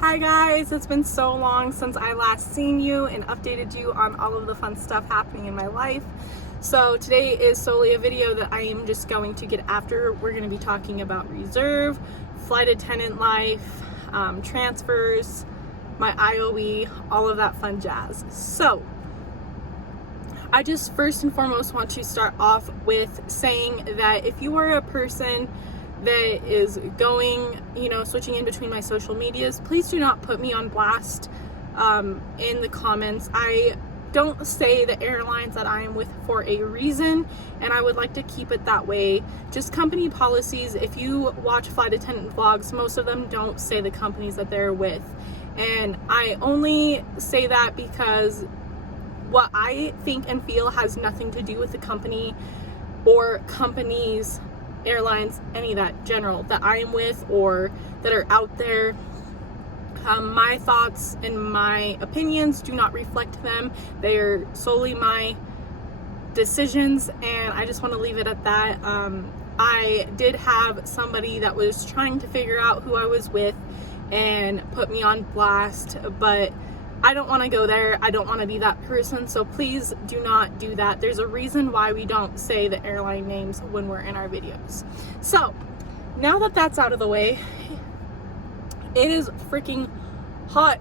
Hi guys, it's been so long since I last seen you and updated you on all of the fun stuff happening in my life. So today is solely a video that I am just going to get after. We're going to be talking about reserve, flight attendant life, transfers, my IOE, all of that fun jazz. So I just first and foremost want to start off with saying that if you are a person that is going, switching in between my social medias, please do not put me on blast in the comments. I don't say the airlines that I am with for a reason, and I would like to keep it that way. Just company policies. If you watch flight attendant vlogs, most of them don't say the companies that they're with, and I only say that because what I think and feel has nothing to do with the company or companies, airlines, any of that general that I am with or that are out there. My thoughts and my opinions do not reflect them. They are solely my decisions, and I just want to leave it at that. I did have somebody that was trying to figure out who I was with and put me on blast, but I don't want to go there. I don't want to be that person, so please do not do that. There's a reason why we don't say the airline names when we're in our videos. So now that that's out of the way, it is freaking hot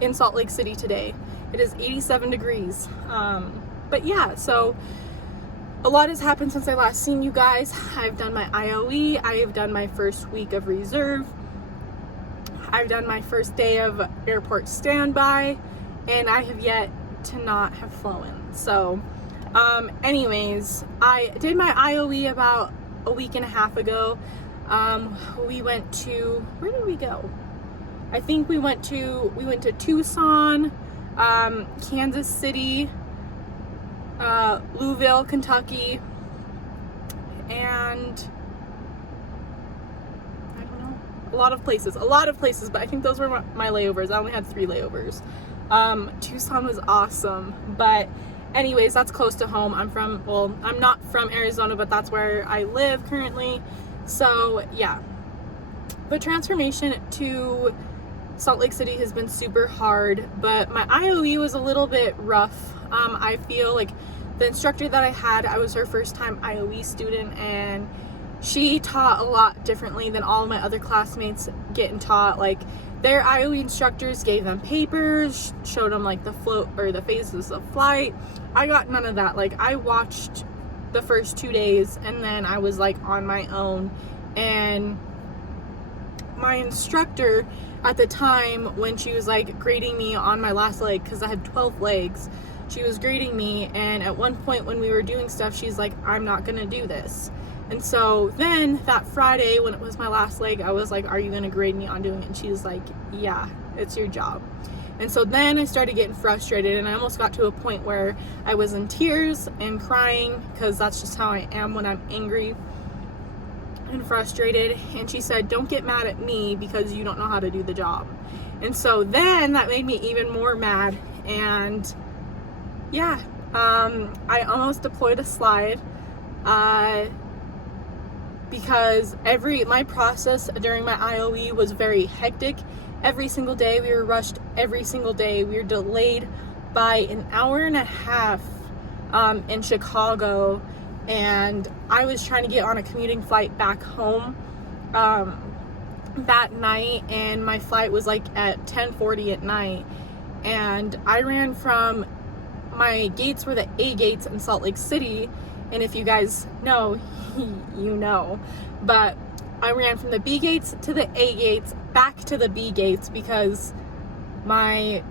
in Salt Lake City today. It is 87 degrees. But yeah, so a lot has happened since I last seen you guys. I've done my IOE. I have done my first week of reserve. I've done my first day of airport standby, and I have yet to not have flown. So anyways, I did my IOE about a week and a half ago. We went to, where did we go? I think we went to Tucson, Kansas City, Louisville, Kentucky, and a lot of places, but I think those were my layovers. I only had 3 layovers. Tucson was awesome, but anyways, that's close to home. I'm not from Arizona, but that's where I live currently. So yeah, the transformation to Salt Lake City has been super hard, but my IOE was a little bit rough. I feel like the instructor that I was her first time IOE student, and she taught a lot differently than all of my other classmates getting taught. Like, their IOE instructors gave them papers, showed them like the float or the phases of flight. I got none of that. Like, I watched the first 2 days and then I was like on my own. And my instructor at the time, when she was like grading me on my last leg, because I had 12 legs, she was grading me, and at one point when we were doing stuff, she's like, I'm not gonna do this. And so then that Friday, when it was my last leg, I was like, are you going to grade me on doing it? And she was like, yeah, it's your job. And so then I started getting frustrated, and I almost got to a point where I was in tears and crying, because that's just how I am when I'm angry and frustrated. And she said, don't get mad at me because you don't know how to do the job. And so then that made me even more mad. And yeah, I almost deployed a slide. Because my process during my IOE was very hectic. Every single day we were rushed. Every single day we were delayed by an hour and a half in Chicago, and I was trying to get on a commuting flight back home that night, and my flight was like at 10:40 at night, and I ran from, my gates were the A gates in Salt Lake City. And if you guys know, you know, but I ran from the B gates to the A gates, back to the B gates, because my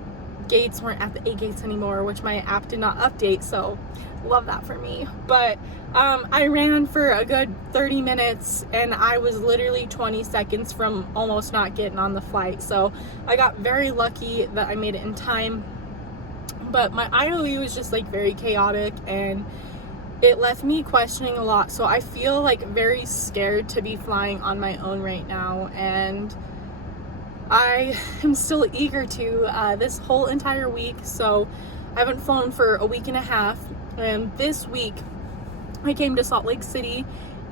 gates weren't at the A gates anymore, which my app did not update, so love that for me. But I ran for a good 30 minutes, and I was literally 20 seconds from almost not getting on the flight. So I got very lucky that I made it in time. But my IOE was just like very chaotic, and it left me questioning a lot. So I feel like very scared to be flying on my own right now, and I am still eager to this whole entire week. So I haven't flown for a week and a half, and this week I came to Salt Lake City,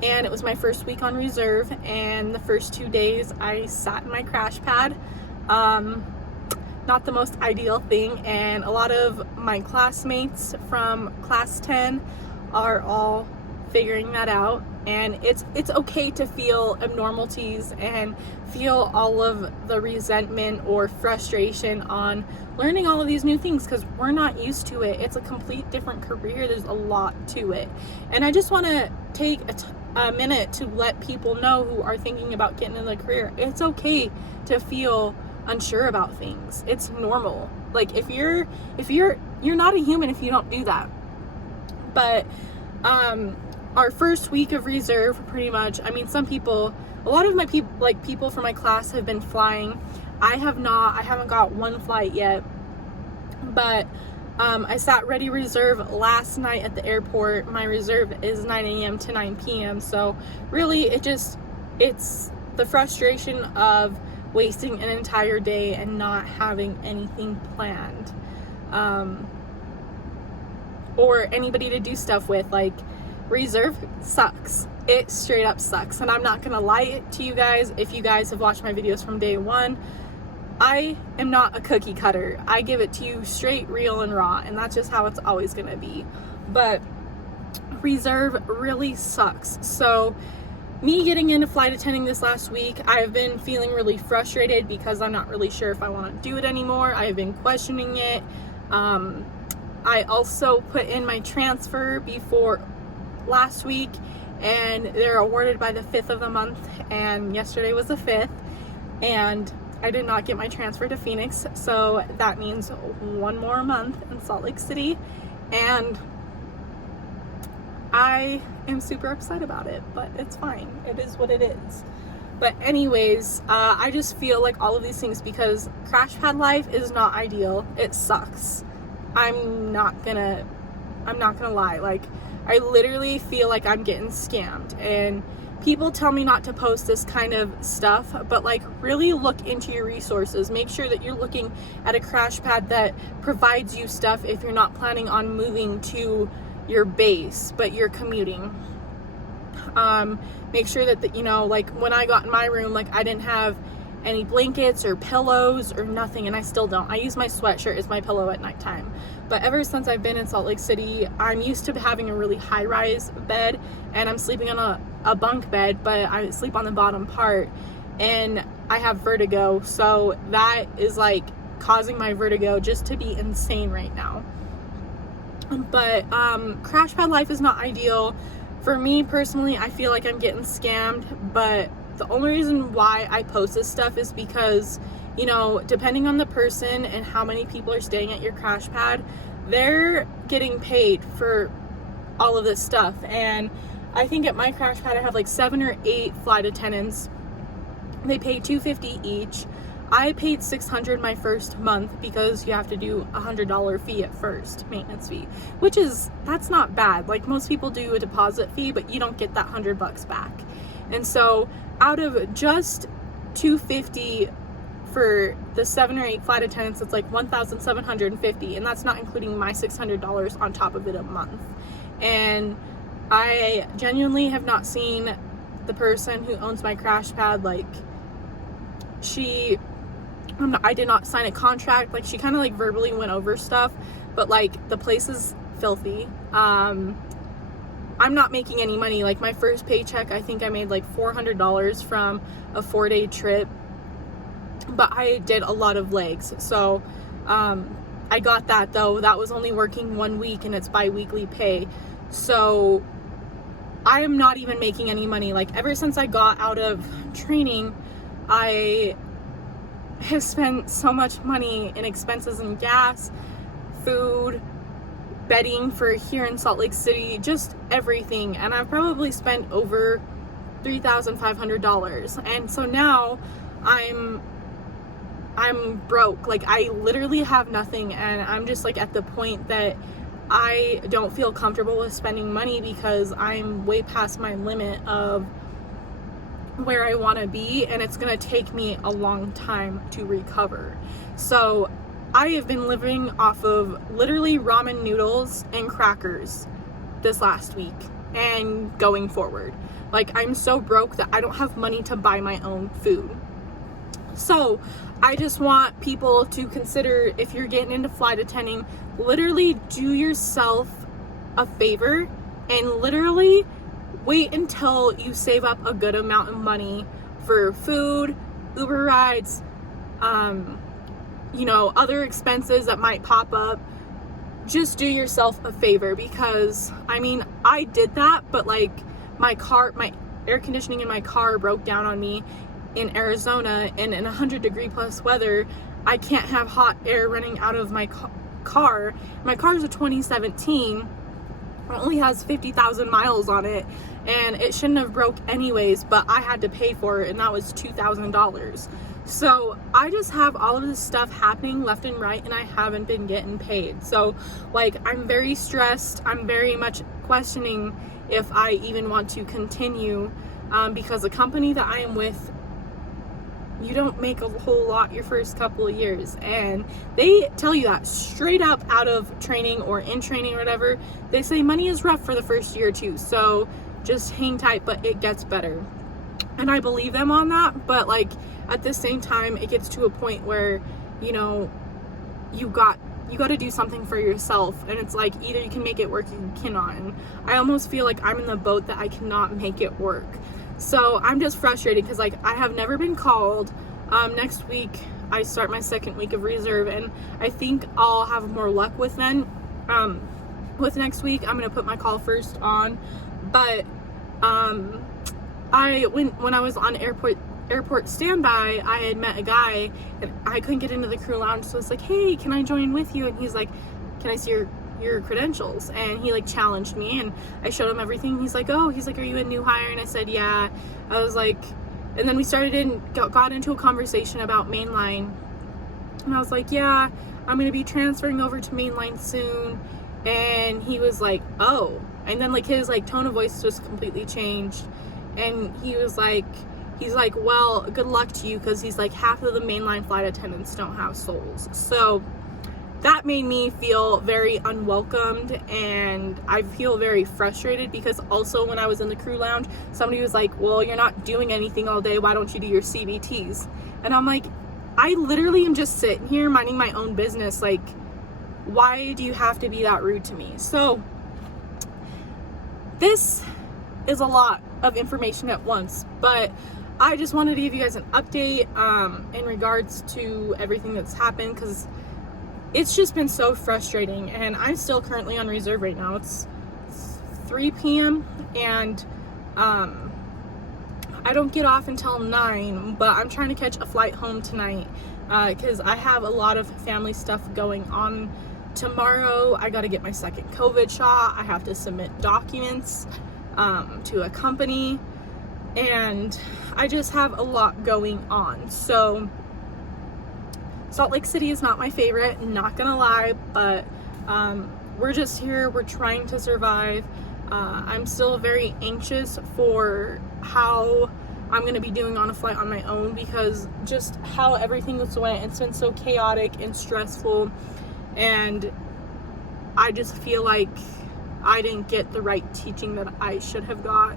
and it was my first week on reserve, and the first 2 days I sat in my crash pad. Not the most ideal thing, and a lot of my classmates from class 10 are all figuring that out, and it's okay to feel abnormalities and feel all of the resentment or frustration on learning all of these new things, because we're not used to it. It's a complete different career. There's a lot to it, and I just want to take a minute to let people know who are thinking about getting in the career, it's okay to feel unsure about things. It's normal. Like, if you're not a human if you don't do that. But our first week of reserve, pretty much, I mean, a lot of my people from my class have been flying. I haven't got one flight yet, but I sat ready reserve last night at the airport. My reserve is 9 a.m. to 9 p.m. So really it's the frustration of wasting an entire day and not having anything planned, or anybody to do stuff with. Like, reserve sucks. It straight up sucks, and I'm not gonna lie to you guys. If you guys have watched my videos from day one, I am not a cookie cutter. I give it to you straight, real, and raw, and that's just how it's always gonna be. But reserve really sucks. So me getting into flight attending this last week, I've been feeling really frustrated because I'm not really sure if I want to do it anymore. I've been questioning it. I also put in my transfer before last week, and they're awarded by the 5th of the month, and yesterday was the 5th, and I did not get my transfer to Phoenix, so that means one more month in Salt Lake City, and I am super upset about it, but it's fine. It is what it is. But anyways, I just feel like all of these things, because CRASHPAD life is not ideal. It sucks. I'm not gonna lie. Like, I literally feel like I'm getting scammed, and people tell me not to post this kind of stuff, but like, really look into your resources. Make sure that you're looking at a CRASHPAD that provides you stuff if you're not planning on moving to your base, but you're commuting. Make sure that like, when I got in my room, like, I didn't have any blankets or pillows or nothing, and I still don't. I use my sweatshirt as my pillow at nighttime. But ever since I've been in Salt Lake City, I'm used to having a really high-rise bed, and I'm sleeping on a bunk bed, but I sleep on the bottom part, and I have vertigo, so that is like causing my vertigo just to be insane right now. But CRASHPAD life is not ideal. For me personally, I feel like I'm getting scammed, but the only reason why I post this stuff is because, depending on the person and how many people are staying at your CRASHPAD, they're getting paid for all of this stuff. And I think at my CRASHPAD I have like 7 or 8 flight attendants. They pay $250 each. I paid $600 my first month because you have to do a $100 fee at first, maintenance fee, that's not bad. Like, most people do a deposit fee, but you don't get that $100 back. And so out of just $250 for the 7 or 8 flight attendants, it's like $1,750, and that's not including my $600 on top of it a month. And I genuinely have not seen the person who owns my CRASHPAD, like, I did not sign a contract. Like, she kind of like verbally went over stuff, but like, the place is filthy. I'm not making any money. Like, my first paycheck, I think I made like $400 from a 4-day trip, but I did a lot of legs. So I got that, though. That was only working 1 week, and it's bi-weekly pay. So I am not even making any money. Like, ever since I got out of training, I have spent so much money in expenses and gas, food, bedding for here in Salt Lake City, just everything. And I've probably spent over $3,500. And so now I'm broke. Like, I literally have nothing, and I'm just like at the point that I don't feel comfortable with spending money because I'm way past my limit of where I want to be, and it's going to take me a long time to recover. So I have been living off of literally ramen noodles and crackers this last week and going forward. Like, I'm so broke that I don't have money to buy my own food. So I just want people to consider, if you're getting into flight attending, literally do yourself a favor and literally wait until you save up a good amount of money for food, Uber rides, other expenses that might pop up. Just do yourself a favor, because I did that, but like my air conditioning in my car broke down on me in Arizona, and in 100-degree plus weather, I can't have hot air running out of my car. My car is a 2017. It only has 50,000 miles on it, and it shouldn't have broke anyways, but I had to pay for it, and that was $2,000. So I just have all of this stuff happening left and right, and I haven't been getting paid. So like, I'm very stressed. I'm very much questioning if I even want to continue, because the company that I am with, you don't make a whole lot your first couple of years, and they tell you that straight up out of training or in training or whatever. They say money is rough for the first year or two, so just hang tight, but it gets better. And I believe them on that, but like at the same time, it gets to a point where, you got to do something for yourself, and it's like, either you can make it work or you cannot. And I almost feel like I'm in the boat that I cannot make it work. So I'm just frustrated, because like, I have never been called. Next week I start my second week of reserve, and I think I'll have more luck with next week. I'm gonna put my call first on, but when I was on airport standby, I had met a guy, and I couldn't get into the crew lounge, so I was like, hey, can I join with you? And he's like, can I see your credentials? And he like challenged me, and I showed him everything. He's like, are you a new hire? And I said, yeah. I was like, and then we got into a conversation about mainline, and I was like, yeah, I'm gonna be transferring over to mainline soon. And he was like, oh. And then like his like tone of voice just completely changed, and he's like, well, good luck to you, because he's like, half of the mainline flight attendants don't have souls. So that made me feel very unwelcomed, and I feel very frustrated, because also when I was in the crew lounge, somebody was like, well, you're not doing anything all day, why don't you do your CBTs? And I'm like, I literally am just sitting here minding my own business. Like, why do you have to be that rude to me? So this is a lot of information at once, but I just wanted to give you guys an update in regards to everything that's happened, because it's just been so frustrating, and I'm still currently on reserve right now. It's 3 p.m. and I don't get off until 9, but I'm trying to catch a flight home tonight, because I have a lot of family stuff going on tomorrow. I got to get my second COVID shot. I have to submit documents to a company, and I just have a lot going on. So Salt Lake City is not my favorite, not gonna lie, but we're just here, we're trying to survive. I'm still very anxious for how I'm gonna be doing on a flight on my own, because just how everything went, it's been so chaotic and stressful, and I just feel like I didn't get the right teaching that I should have got.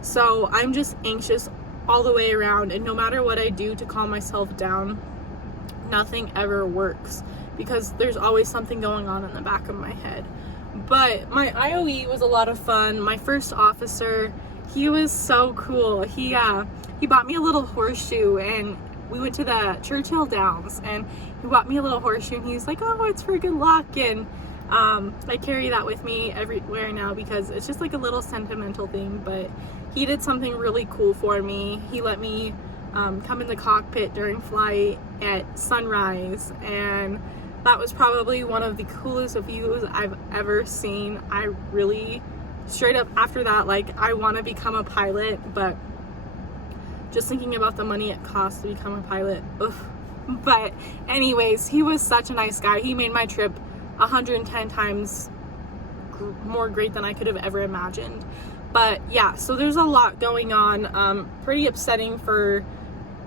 So I'm just anxious all the way around, and no matter what I do to calm myself down, nothing ever works, because there's always something going on in the back of my head. But my IOE was a lot of fun. My first officer, he was so cool. He bought me a little horseshoe, and we went to the Churchill Downs, and he bought me a little horseshoe, and he's like, oh, it's for good luck. And I carry that with me everywhere now, because it's just like a little sentimental thing. But he did something really cool for me. He let me come in the cockpit during flight at sunrise, and that was probably one of the coolest views I've ever seen. I really, straight up after that, like, I want to become a pilot, but just thinking about the money it costs to become a pilot, ugh. But anyways, he was such a nice guy. He made my trip 110 times more great than I could have ever imagined. But yeah, so there's a lot going on. Pretty upsetting for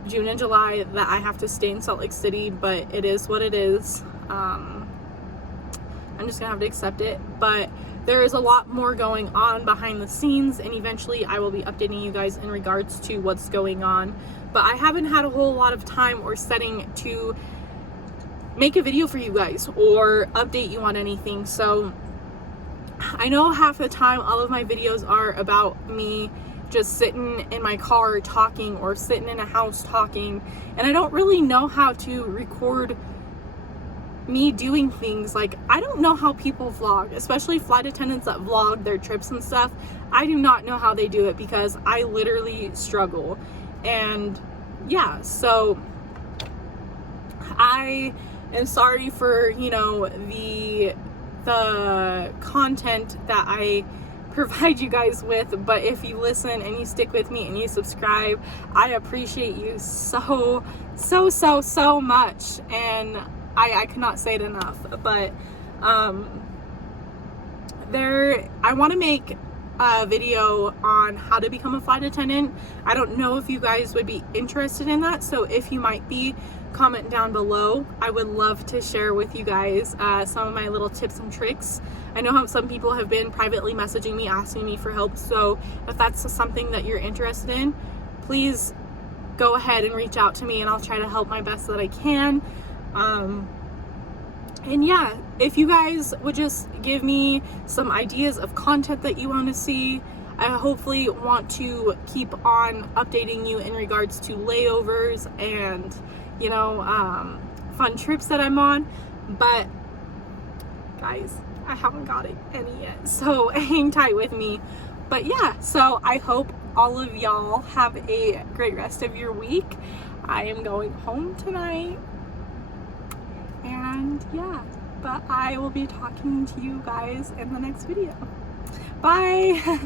June and July that I have to stay in Salt Lake City, but it is what it is. I'm just gonna have to accept it. But there is a lot more going on behind the scenes, and eventually I will be updating you guys in regards to what's going on. But I haven't had a whole lot of time or setting to make a video for you guys or update you on anything. So I know half the time all of my videos are about me just sitting in my car talking or sitting in a house talking, and I don't really know how to record me doing things. Like, I don't know how people vlog, especially flight attendants that vlog their trips and stuff. I do not know how they do it because I literally struggle. And yeah, so I am sorry for, you know, the content that I provide you guys with, but if you listen and you stick with me and you subscribe, I appreciate you so much, and I cannot say it enough. But I want to make a video on how to become a flight attendant. I don't know if you guys would be interested in that, so if you might be, comment down below. I would love to share with you guys some of my little tips and tricks. I know how some people have been privately messaging me asking me for help, so if that's something that you're interested in, please go ahead and reach out to me and I'll try to help my best that I can. And yeah, if you guys would just give me some ideas of content that you want to see, I hopefully want to keep on updating you in regards to layovers and, you know, fun trips that I'm on. But guys, I haven't got any yet, so hang tight with me. But yeah, so I hope all of y'all have a great rest of your week. I am going home tonight. And yeah, but I will be talking to you guys in the next video. Bye.